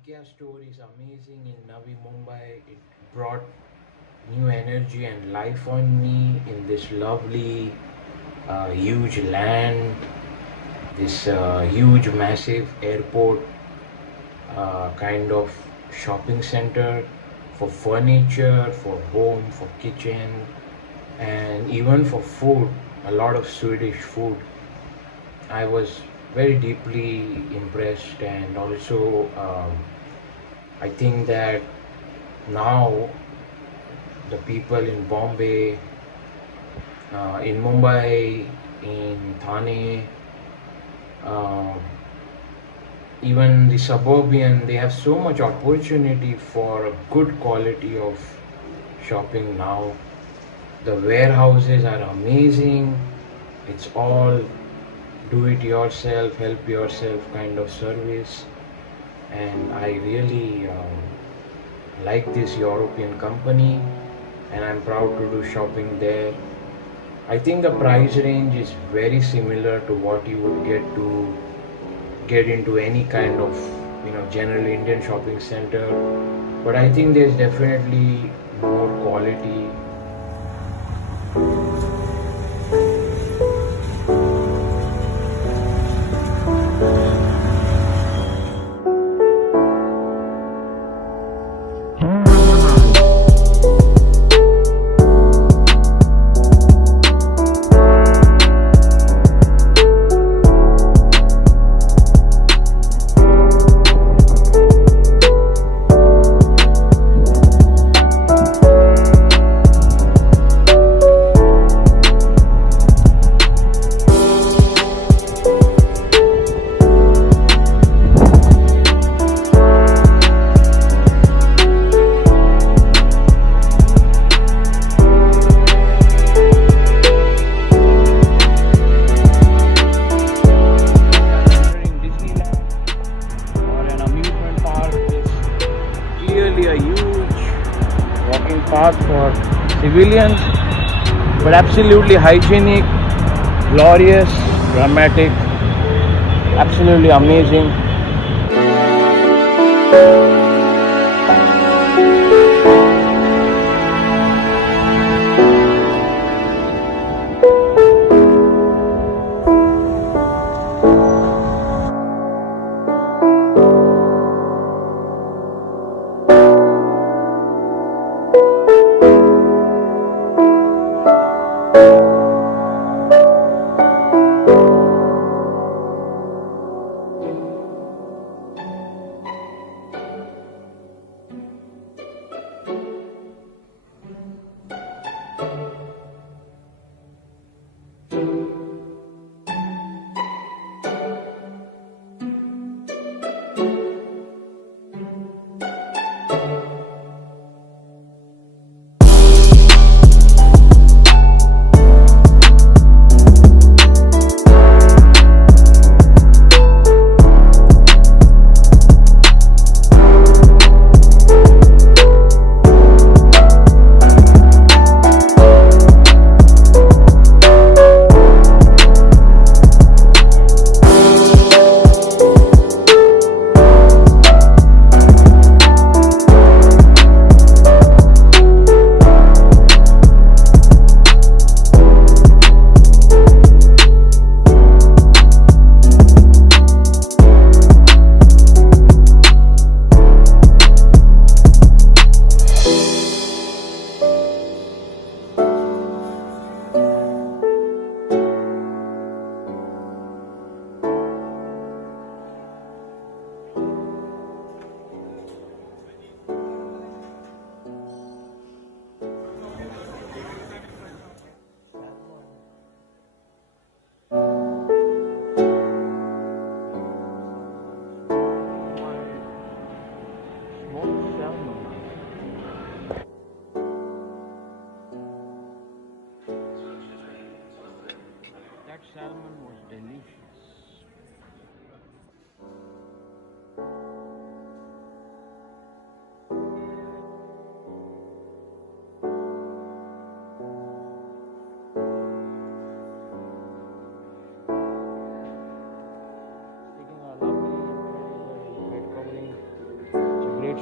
Ikea store is amazing in NAVI Mumbai. It brought new energy and life on me in this lovely, huge land, this huge, massive airport kind of shopping center for furniture, for home, for kitchen, and even for food. A lot of Swedish food. I was very deeply impressed, and also I think that now the people in Bombay, in Mumbai, in Thane, uh, even the suburban, they have so much opportunity for a good quality of shopping now. The warehouses are amazing. It's all do it yourself, help yourself kind of service, and I really like this European company, and I'm proud to do shopping there. I think the price range is very similar to what you would get into any kind of general Indian shopping center, but I think there's definitely more quality. Or an amusement park is clearly a huge walking path for civilians, but absolutely hygienic, glorious, dramatic, absolutely amazing.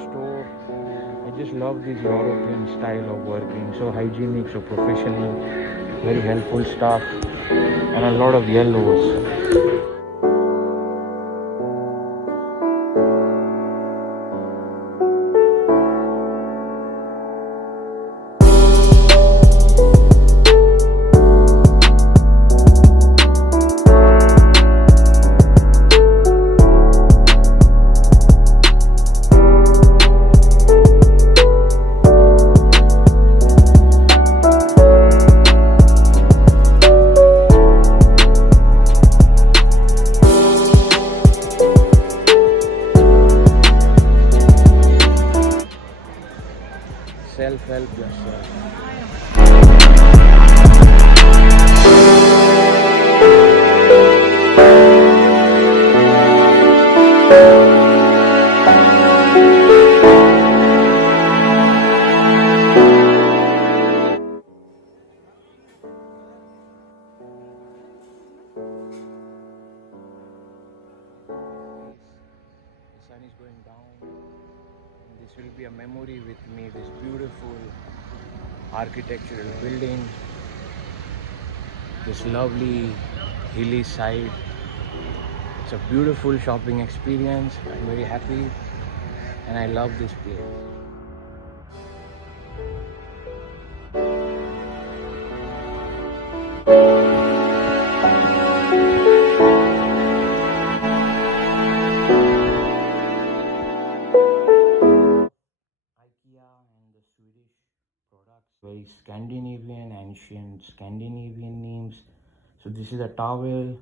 store. I just love this European style of working. So hygienic, so professional, very helpful staff, and a lot of yellows. Self-help yourself. The sun is going down. This will be a memory with me, this beautiful architectural building, this lovely hilly side. It's a beautiful shopping experience. I'm very happy and I love this place. Ikea and the Swedish products, very Scandinavian, ancient Scandinavian names. So this is a towel,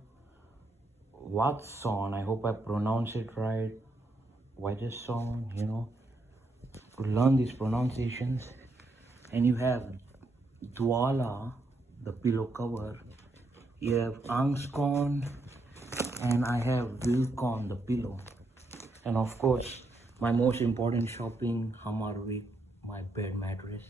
Watson, I hope I pronounce it right, Watson, to learn these pronunciations. And you have Dwala, the pillow cover. You have Angskon, and I have Wilcon, the pillow. And of course, my most important shopping, Hamar with my bed mattress.